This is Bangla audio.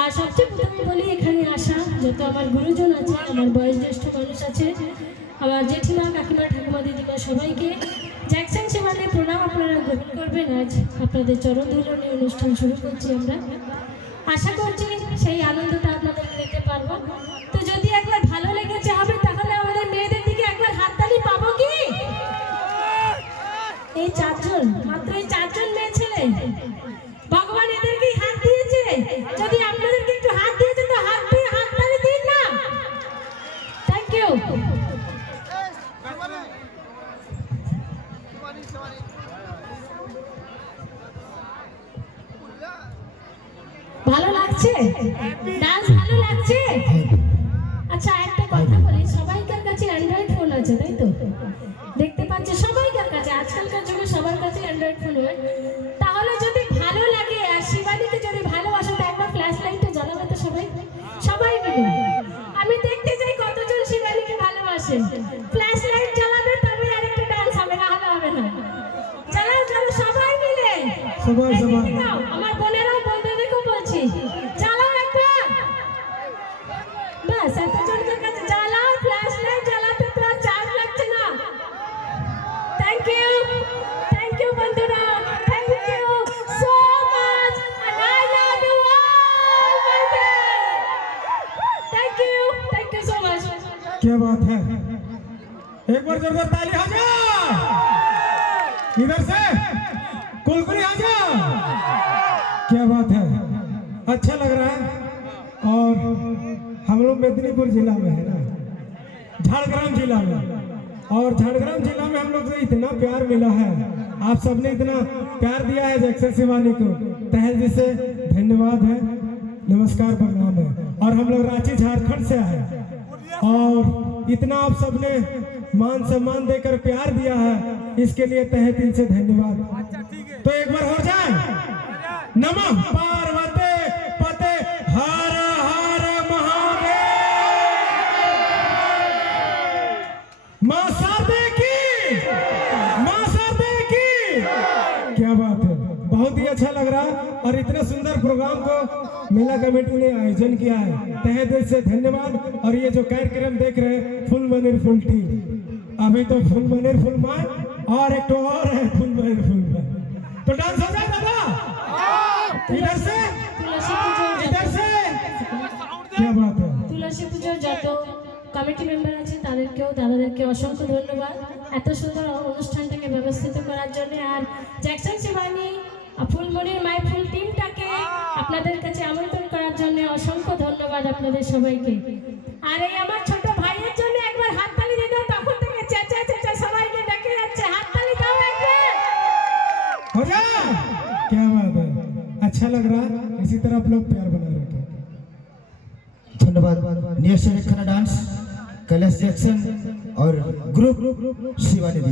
আর সবচেয়ে প্রথমে বলি, এখানে আসা যত আমার গুরুজন আছে, আমার বয়োজ্যেষ্ঠ মানুষ আছে, আমার জেঠিমা, কাকিমা, ঠাকুমা, দিদিমা, সবাইকে জ্যাকসন শিবানী প্রণাম আপনারা গ্রহণ করবেন। আজ আপনাদের চরণ ধুলনে অনুষ্ঠান শুরু করছি আমরা। আশা করছি সেই আনন্দটা আপনাদের দিতে পারবো। তো যদি একবার ভালো লেগেছে হবে, তাহলে আমাদের মেয়েদের দিকে একবার হাততালি পাবো কি? এই চারজন, মাত্র এই চারজন মেয়ে ছেলে, ভগবান এদেরকেই হাত দিয়েছে। যদি আপনাদেরকে একটু হাত দিয়েছে তো হাত দিয়ে হাততালি দিন না। Thank you. ভালো লাগছে? ডান্স ভালো লাগছে? আচ্ছা, একটা কথা বলি, সবাইকার কাছে অ্যান্ড্রয়েড ফোন আছে, তাই তো? দেখতে পাচ্ছি সবাইকার কাছে, আজকালকার যুগে সবার কাছে অ্যান্ড্রয়েড ফোন হয়। তাহলে যদি ভালো লাগে আর শিবানীকে যদি ভালোবাসো, তো একবার ফ্ল্যাশ লাইটটা জ্বালাবে তো সবাই, সবাই মিলে। আমি দেখতে চাই কতজন শিবানীকে ভালোবাসে। ফ্ল্যাশ লাইট জ্বালাবে, তবে আরেকটা ডান্স হবে, না হলে হবে না। জ্বালাও জ্বালাও সবাই মিলে, সবাই সবাই। আমার বোনেরাও বন্ধুদেরকেও বলছি, জ্বালাও একবার। বাস এতজনদের কাছে জ্বালাও, ফ্ল্যাশ লাইট জ্বালাতে তো আর চার্জ লাগছে না। থ্যাংক ইউ বন্ধুরা, thank you so much, and I love you all, my friends. Thank you so much. क्या बात है, एक बार जोरदार ताली हो जाए। इधर से कुलकुली आ जाओ। क्या बात है, अच्छा लग रहा है। और हम लोग मेदिनीपुर जिला में है ना, झारग्राम जिला में, और झारग्राम जिला में हम लोग को इतना प्यार मिला है, आप सबने इतना प्यार दिया है जैक्सन शिवानी को, तहे दिल से धन्यवाद है, नमस्कार, प्रणाम है। और हम लोग रांची झारखंड से आए, और इतना आप सबने मान सम्मान देकर प्यार दिया है, इसके लिए तहे दिल से धन्यवाद। तो एक बार हो जाए, नमः पार्वती पते हर हर महादेव। मां शारदे की, मां शारदे की। क्या बात है, बहुत ही अच्छा लग रहा है। और इतना सुंदर प्रोग्राम को मेला कमेटी ने आयोजन किया है, तहे दिल से धन्यवाद। और ये जो कार्यक्रम देख रहे हैं, फुल मनीर फुल टीम, अभी तो फुल मनीर फुल मार, और एक तो और है फुल मनीर फुल मार। तो डांस हो जाए दादा, इधर से इधर से। क्या बात है, তুলসী পুজোর যত কমিটি মেম্বার আছে তাদেরকেও, দাদাদেরকে অসংখ্য ধন্যবাদ এত সুন্দর অনুষ্ঠানটাকে ব্যবস্থিত করার জন্য। আর জ্যাকসন শিবানী ফুলমণির মাই ফুল টিমটাকে আপনাদের কাছে আমন্ত্রণ করার জন্য অসংখ্য ধন্যবাদ আপনাদের সবাইকে। আর এই আমার ছোট ভাইয়ের জন্য একবার হাততালি দিয়ে দাও, তখন থেকে চেঁচা চেঁচা সবাইকে ডেকে যাচ্ছে, হাততালি দাও একবার। हो जाए। क्या बात है, अच्छा लग रहा है, इसी तरह आप लोग प्यार बनाए रखें। धन्यवाद। नियशर खाना डांस कैलाश जैक्सन और ग्रुप शिवानी।